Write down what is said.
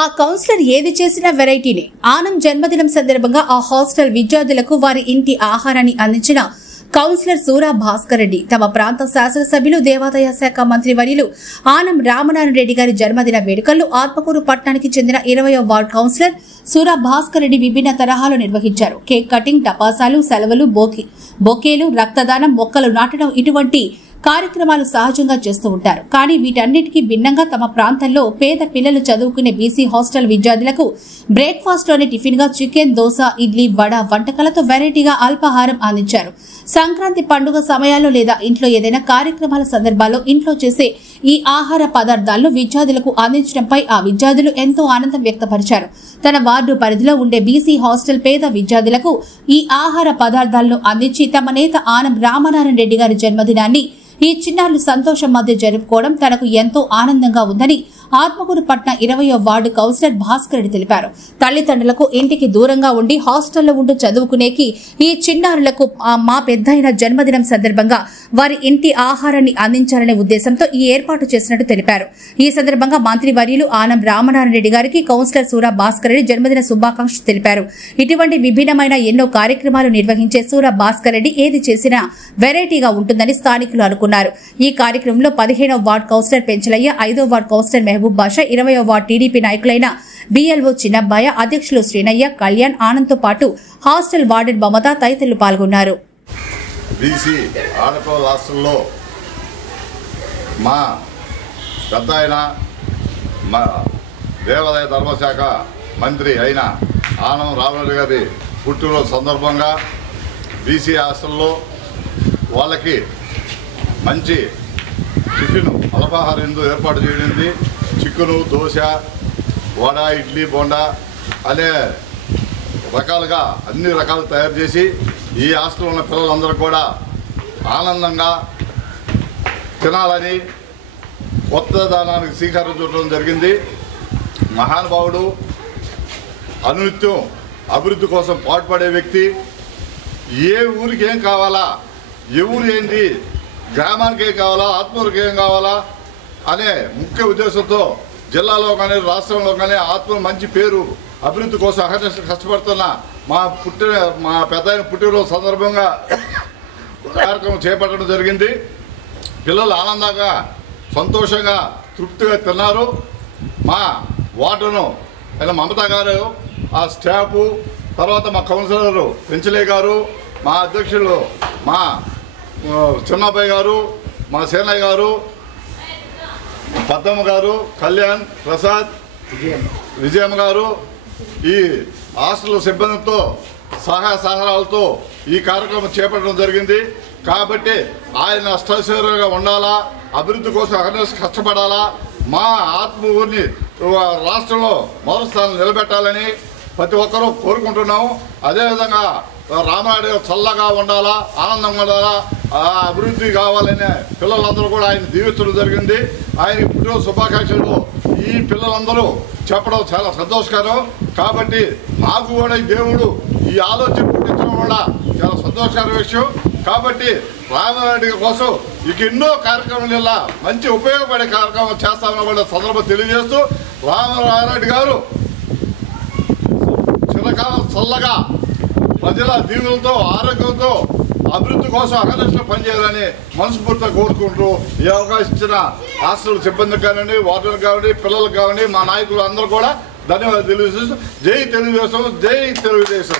ఆ కౌన్సిలర్ ఏది చేసినా వెరైటీనే. ఆనంద్ జన్మదినం సందర్భంగా ఆ హాస్టల్ విద్యార్థులకు వారి ఇంటి ఆహారాన్ని అందించిన కౌన్సిలర్ సూరా భాస్కర్ రెడ్డి తమ ప్రాంత శాసనసభ్యులు దేవాదాయ శాఖ మంత్రి వర్యులు ఆనం రామనారాయణ రెడ్డి గారి జన్మదిన వేడుకల్లో ఆత్మకూరు పట్టణానికి చెందిన 20వ వార్డు కౌన్సిలర్ సూరా భాస్కర్ రెడ్డి విభిన్న తరహాలో నిర్వహించారు. కేక్ కటింగ్, టపాసాలు, సెలవులు, బొకేలు, రక్తదానం, మొక్కలు నాటడం ఇటువంటి కార్యక్రమాలు సహజంగా చేస్తూ ఉంటారు. కానీ వీటన్నిటికీ భిన్నంగా తమ ప్రాంతంలో పేద పిల్లలు చదువుకునే బీసీ హాస్టల్ విద్యార్థులకు బ్రేక్ఫాస్ట్ లోని టిఫిన్ గా చికెన్, దోశ, ఇడ్లీ, వడ వంటకాలతో వెరైటీగా అల్పాహారం అందించారు. సంక్రాంతి పండుగ సమయాల్లో లేదా ఇంట్లో ఏదైనా కార్యక్రమాల సందర్భాల్లో ఇంట్లో చేసే ఈ ఆహార పదార్థాలను విద్యార్థులకు అందించడంపై ఆ విద్యార్థులు ఎంతో ఆనందం వ్యక్తపరిచారు. తన వార్డు పరిధిలో ఉండే బీసీ హాస్టల్ పేద విద్యార్థులకు ఈ ఆహార పదార్థాలను అందించి తమ నేత ఆనం రామనారాయణ రెడ్డి గారి జన్మదినాన్ని ఈ చిన్నారులు సంతోషం మధ్య జరుపుకోవడం తనకు ఎంతో ఆనందంగా ఉందని ఆత్మకూరు పట్న 20వ వార్డు కౌన్సిలర్ భాస్కర్ రెడ్డి తెలిపారు. తల్లిదండ్రులకు ఇంటికి దూరంగా ఉండి హాస్టల్లో ఉంటూ చదువుకునేకి ఈ చిన్నారులకు మా పెద్దయిన జన్మదినం సందర్భంగా వారి ఇంటి ఆహారాన్ని అందించాలనే ఉద్దేశంతో ఈ ఏర్పాటు చేసినట్టు తెలిపారు. ఈ సందర్భంగా మంత్రి వర్యులు ఆనం రామనారాయణ రెడ్డి గారికి కౌన్సిలర్ సూరా భాస్కర్ రెడ్డి జన్మదిన శుభాకాంక్షలు తెలిపారు. ఇటువంటి విభిన్నమైన ఎన్నో కార్యక్రమాలు నిర్వహించే సూరా భాస్కర్ రెడ్డి ఏది చేసినా వెరైటీగా ఉంటుందని స్థానికులు అనుకున్నారు. ఈ కార్యక్రమంలో 15వ వార్డు కౌన్సిలర్ పెంచలయ్య, 5వ వార్డు కౌన్సిలర్ మహబూబ్ బాషా, 20వ వార్డు టీడీపీ నాయకులైన బిఎల్ఓ చిన్నబ్బాయ, అధ్యక్షులు శ్రీనయ్య, కళ్యాణ్, ఆనంద్ తో పాటు హాస్టల్ వార్డెన్ మమత తదితరులు పాల్గొన్నారు. బీసీ ఆడపిల్లల హాస్టల్లో మా పెద్ద ఆయన మా దేవాదాయ ధర్మశాఖ మంత్రి అయిన ఆనం రామరెడ్డి గారి పుట్టినరోజు సందర్భంగా బీసీ హాస్టల్లో వాళ్ళకి మంచి టిఫిన్ అల్పాహారం ఏర్పాటు చేయడింది. చికెను, దోశ, వడ, ఇడ్లీ, బొండా అనే రకాలుగా అన్ని రకాలు తయారు చేసి ఈ హాస్టల్లో ఉన్న పిల్లలందరూ కూడా ఆనందంగా తినాలని కొత్త దానానికి శ్రీకారం చుట్టడం జరిగింది. మహానుభావుడు, అనునిత్యం అభివృద్ధి కోసం పాటుపడే వ్యక్తి. ఏ ఊరికి ఏం కావాలా, ఏ ఊరు ఏంటి, గ్రామానికి ఏం కావాలా, ఆత్మూరికి ఏం కావాలా అనే ముఖ్య ఉద్దేశంతో జిల్లాలో కానీ రాష్ట్రంలో కానీ ఆత్మ మంచి పేరు అభివృద్ధి కోసం అహర్నిశలు కష్టపడుతున్న మా పెద్ద పుట్టినరోజు సందర్భంగా కార్యక్రమం చేపట్టడం జరిగింది. పిల్లలు ఆనందంగా, సంతోషంగా, తృప్తిగా తిన్నారు. మా వార్డును అయిన మమతా గారు, ఆ స్టాఫు, తర్వాత మా కౌన్సిలరు పెంచలే గారు, మా అధ్యక్షులు మా చిన్నబ్బాయి గారు, మా సేనయ్య గారు, పద్మమ్మ గారు, కళ్యాణ్, ప్రసాద్, విజయమ్మ గారు ఈ హాస్టల్ సిబ్బందితో సహాయ సహకారాలతో ఈ కార్యక్రమం చేపట్టడం జరిగింది. కాబట్టి ఆయన అష్టైశ్వర్యంగా ఉండాలా, అభివృద్ధి కోసం అహర్నిశలు కష్టపడాలా, మా ఆత్మూరిని రాష్ట్రంలో మొదటి స్థానం నిలబెట్టాలని ప్రతి ఒక్కరూ కోరుకుంటున్నాము. అదేవిధంగా రామనాయుడు చల్లగా ఉండాలా, ఆనందంగా ఉండాలా, అభివృద్ధి కావాలనే పిల్లలందరూ కూడా ఆయన దీవించడం జరిగింది. ఆయన పుట్టినరోజు శుభాకాంక్షలు ఈ పిల్లలందరూ చెప్పడం చాలా సంతోషకరం. కాబట్టి నాకు కూడా ఈ దేవుడు ఈ ఆలోచన పుట్టించడం కూడా చాలా సంతోషకర విషయం. కాబట్టి రామనాయుడు కోసం ఇక ఎన్నో కార్యక్రమాల మంచి ఉపయోగపడే కార్యక్రమం చేస్తామని కూడా సందర్భం తెలియజేస్తూ, రామనాయుడు గారు చిరకాలం చల్లగా ప్రజల దీవులతో, ఆరోగ్యంతో, అభివృద్ధి కోసం అహర్నిశలు పనిచేయాలని మనస్ఫూర్తిగా కోరుకుంటూ ఈ అవకాశం ఇచ్చిన హాస్టల్ సిబ్బందికి కానివ్వండి, వార్డులకు కానివ్వండి, పిల్లలకు కానివ్వండి, మా నాయకులు అందరూ కూడా ధన్యవాదాలు తెలియజేస్తూ జై తెలుగుదేశం, జై తెలుగుదేశం.